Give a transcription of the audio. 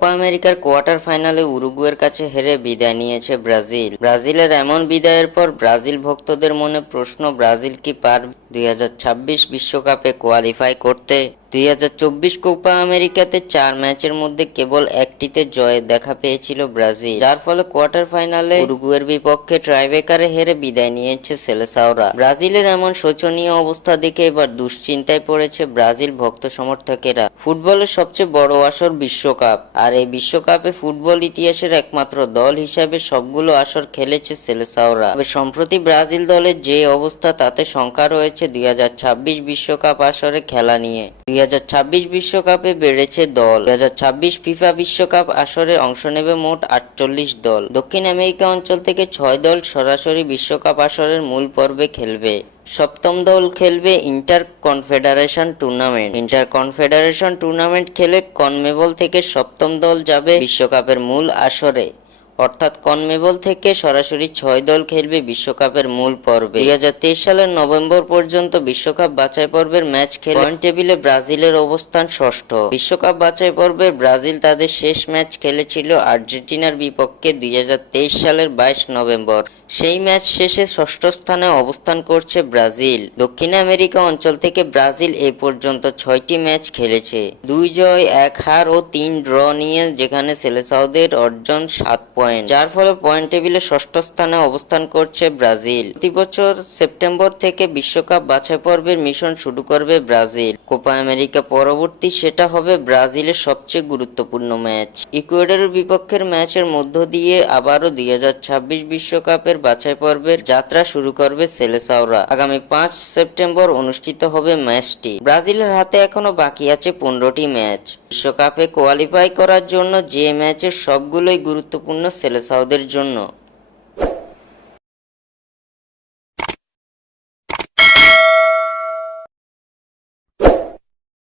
Copa আমেরিকার quarter ফাইনালে উরুগুয়ের কাছে হেরে বিদায় নিয়েছে ব্রাজিল। ব্রাজিলের এমন বিদায়ের পর ব্রাজিল ভক্তদের মনে প্রশ্ন, ব্রাজিল কি পারবে 2026 বিশ্বকাপে কোয়ালিফাই করতে? 2024 কোপা আমেরিকাতে 4 ম্যাচের মধ্যে কেবল একটিতে জয়ের দেখা পেয়েছিল ব্রাজিল, যার ফলে কোয়ার্টার ফাইনালে উরুগুয়ের বিপক্ষে ট্রাইব্রেকারে হেরে বিদায় নিয়েছে সেলেসাওরা। ব্রাজিলের এমন শোচনীয় অবস্থা দেখে এবার দুশ্চিন্তায় পড়েছে ব্রাজিল ভক্ত সমর্থকেরা। ফুটবলের সবচেয়ে বড় আসর বিশ্বকাপ, আর এই বিশ্বকাপে ফুটবল ইতিহাসের একমাত্র দল হিসাবে সবগুলো আসর খেলেছে সেলেসাওরা। তবে সম্প্রতি ব্রাজিল দলের যে অবস্থা, তাতে শঙ্কা রয়েছে 2026 বিশ্বকাপ আসরে খেলা নিয়ে। 2026 বিশ্বকাপে বেড়েছে দল। 2026 ফিফা বিশ্বকাপ আসরে অংশ নেবে মোট 48 দল। দক্ষিণ আমেরিকা অঞ্চল থেকে 6 দল সরাসরি বিশ্বকাপ আসরের মূল পর্বে খেলবে। সপ্তম দল খেলবে ইন্টার কনফেডারেশন টুর্নামেন্ট খেলে কনমেবল থেকে সপ্তম দল যাবে বিশ্বকাপের মূল আসরে। অর্থাৎ কনমেবল থেকে সরাসরি 6 দল খেলবে বিশ্বকাপের মূল পর্বে। 2023 সালের নভেম্বর পর্যন্ত বিশ্বকাপ বাছাই পর্বের ম্যাচ খেলে পয়েন্ট টেবিলে ব্রাজিলের অবস্থান ষষ্ঠ। বিশ্বকাপ বাছাই পর্বে ব্রাজিল তাদের শেষ ম্যাচ খেলেছিল আর্জেন্টিনার বিপক্ষে 2023 সালের 22 নভেম্বর। সেই ম্যাচ শেষে ষষ্ঠ স্থানে অবস্থান করছে ব্রাজিল। দক্ষিণ আমেরিকা অঞ্চল থেকে ব্রাজিল এ পর্যন্ত 6টি ম্যাচ খেলেছে, 2 জয় 1 হার ও 3 ড্র নিয়ে, যেখানে সেলেসাওদের অর্জন 7 পয়েন্ট, যার ফলে পয়েন্ট টেবিলে ষষ্ঠ স্থানে অবস্থান করছে ব্রাজিল। প্রতি বছর সেপ্টেম্বর থেকে বিশ্বকাপ বাছাই পর্বের মিশন শুরু করবে ব্রাজিল। কোপা আমেরিকা পরবর্তী সেটা হবে ব্রাজিলের সবচেয়ে গুরুত্বপূর্ণ ম্যাচ। ইকুয়েডরের বিপক্ষের ম্যাচের মধ্য দিয়ে আবারও 2026 বিশ্বকাপের বাছাই পর্বের যাত্রা শুরু করবে সেলেসাওরা। আগামী 5 সেপ্টেম্বর অনুষ্ঠিত হবে ম্যাচটি। ব্রাজিলের হাতে এখনো বাকি আছে 15টি ম্যাচ। বিশ্বকাপে কোয়ালিফাই করার জন্য যে ম্যাচের সবগুলোই গুরুত্বপূর্ণ সেলেসাওদের জন্য।